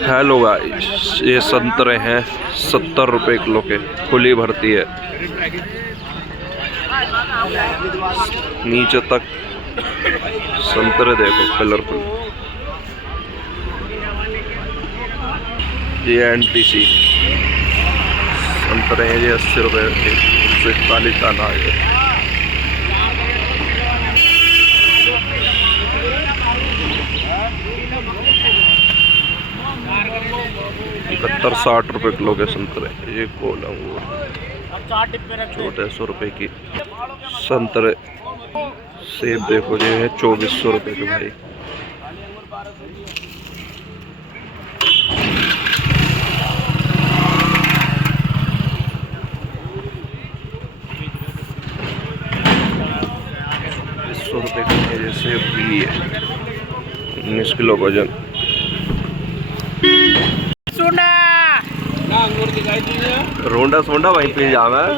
Hello guys, ये संतरे हैं 70 रुपए किलो के, खुली भरती है नीचे तक। संतरे देखो कलरफुल। ये NTC संतरे हैं, ये 80 रुपए के, 141 दाना है। इकहत्तर 60 रुपए किलो के संतरे। ये गोल अंगूर छोटे 100 रुपए की संतरे। सेब देखो ये है 2400 रुपए के भाई। ₹100 के ये सेब भी है, 19 किलो वजन। रोंडा सोंडा वहीं पे जाना है।